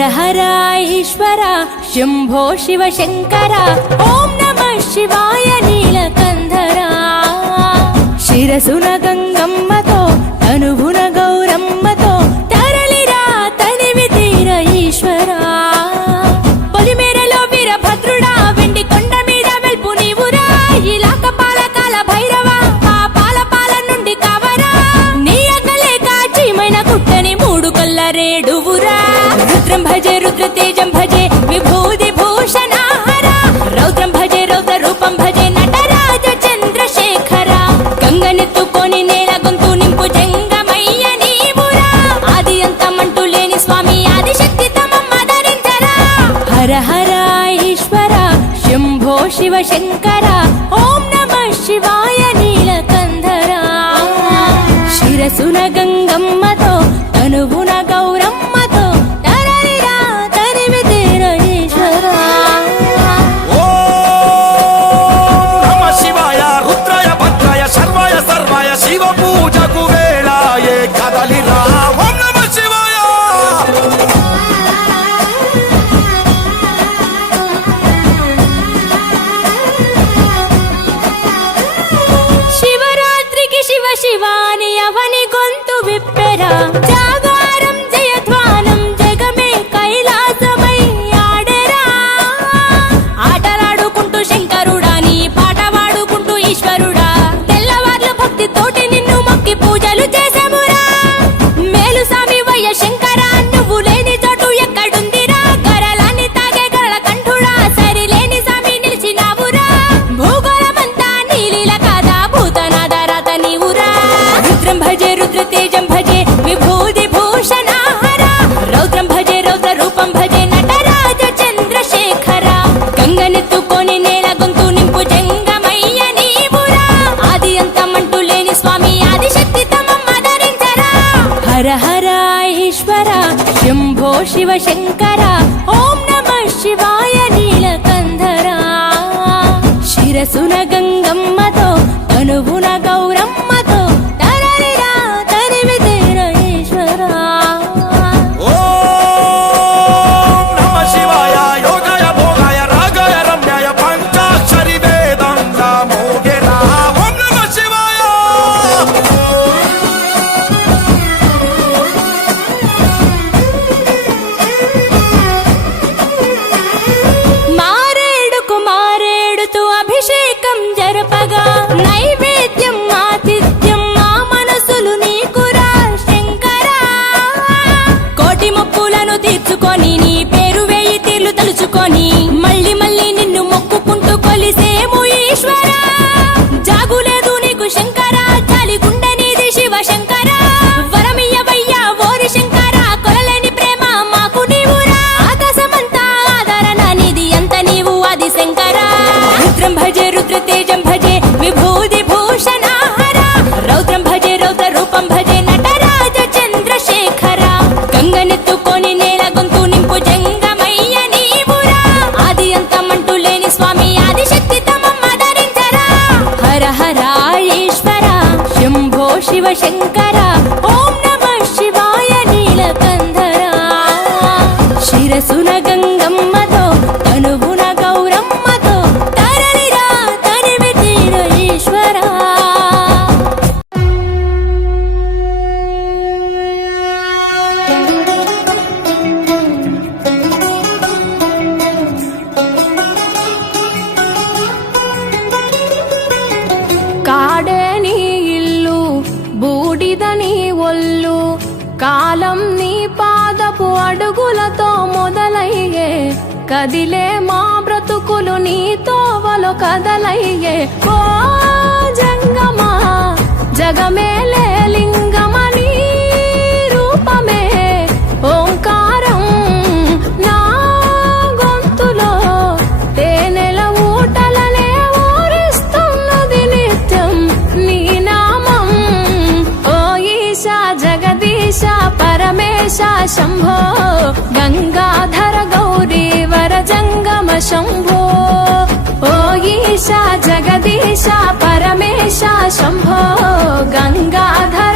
హర హర ఈశ్వర శంభో శివ శంకర ఓం నమః శివాయ నీలకంధర శిరసున గంగమ్మతో తనువున గౌరమ్మతో తరలిరా తనివి తీర ఈశ్వర పొలిమేరలో వీరభద్రుడా వెండి కొండ మీద వెల్పు నీవురా ఇలాక పాలకాల భైరవ పాపాల పాల నుండి కావరా నీ అగలే కాచిమైన కుట్టని మూడు కొల్ల రేడువురా రుద్రం భజే రుద్ర తేజం భజే విభూది భూషణ హర రౌద్రం భజే రౌద్ర రూపం భజే నటరాజ చంద్రశేఖర గంగనెత్తుకొని నేల గొంతు నింపు జంగమయ్య నీవురా ఆది అంతమంటూ లేని స్వామి ఆదిశక్తి తమమ్మ ధరించరా హర హర ఈశ్వర శంభో శివ శంకర ఓం నమః శివాయ నీలకంధర శిరసున గంగమ్మతో తనువున గౌరమ్మతో తరలిరా తనివి తీర ఈశ్వర నమ శివాయ రుద్రాయ భద్రాయ శర్వాయ సర్వాయ శివ పూజకు వేళాయే కదలిరా ఓం నమ శివాయ శివరాత్రికి శివ శివాని అవని గొంతు విప్పెరా జాగారం జయధ్వానం జగమే కైలాసమై ఆడెరా ఆటలాడుకుంటూ శంకరుడా నీ పాట వాడుకుంటూ ఈశ్వరుడా తెల్లవార్లు భక్తి తోటి నిన్ను మొక్కి పూజలు చేసామురా మేలు సామి వయ్య శంకర నువ్వు లేని చోటు ఎక్కడుందిరా గరలాన్ని తాగే గరళ కంఠుడా సరిలేని సామి నిలిచినావురా భూగోళమంతా నీలీల కాదా భూతనాద రాత నీవురా రుద్రం భజే రుద్ర తేజం భజే విభూది భూషణ హర రౌద్రం భజే రౌద్ర రూపం భజే నటరాజ చంద్రశేఖర గంగనెత్తుకొని నేల గొంతు నింపు జంగమయ్య నీవురా ఆది అంతమంటూ లేని స్వామి ఆదిశక్తి తమమ్మ ధరించరా హర హర ఈశ్వర శంభో శివ శంకర ఓం నమః శివాయ నీలకంధర శిరసున గంగమ్మతో తనువున గౌరమ్మతో తరలిరా తనివి తీర ఈశ్వర ఓం నమ శివాయ యోగాయ భోగాయ రాగాయ రమ్యాయ పంచాక్షరి వేదంగా మోగెరా ఓం నమ శివాయ మారేడుకు మారేడుతూ అభిషేకం జరపగా నైవేద్యం ఆతిథ్యం మా మనసులు నీకురా శంకరా కోటి మొక్కులను తీర్చుకొని నీ పేరు వేయి తీర్లు తలుచుకొని మళ్ళీ మళ్ళీ నిన్ను మొక్కుకుంటూ కొలిసేము ఈశ్వర జాగులేదు నీకు శంకర జాలి గుండె నీది శివ శంకర వరమియ్యవయ్యా ఓరి శంకర కొలలేని ప్రేమ మాకు నీవురా ఆకాశమంతా ఆదరణ నీది అంత నీవు ఆది శంకర రుద్రం భజే రుద్ర తేజం భజే విభూది భూషణ హర రౌద్రం భజే రౌద్ర రూపం భజే నటరాజ చంద్రశేఖర గంగనెత్తుకొని నేల గొంతు నింపు జంగమయ్య నీవురా ఆది అంతమంటూ లేని స్వామి ఆదిశక్తి తమమ్మ ధరించరా హర హర ఈశ్వర శంభో శివ శంకర ఓం నమః శివాయ నీలకంధర శిరసున గంగమ్మతో తనువున గౌరమ్మతో తరలిరా తనివి తీర ఈశ్వర కాడే నీ ఇల్లు బూడిద నీ ఒళ్ళు కాలం నీ పాదపు అడుగులతో మొదలయ్యే కదిలే మా బ్రతుకులు నీ తోవలో కదలయ్యే ఓ జంగమా జగమేలే లింగమని రూపమే ఓంకారం నా గొంతులో తేనెల ఊటలనే ఊరిస్తున్నది నిత్యం నీ నామం ఓ ఈశా జగదీశ పరమేశ శంభో గంగాధర గౌరీ వర జంగమ శంభో ఓ ఈశా జగదీశ పరమేశ శంభో గంగాధర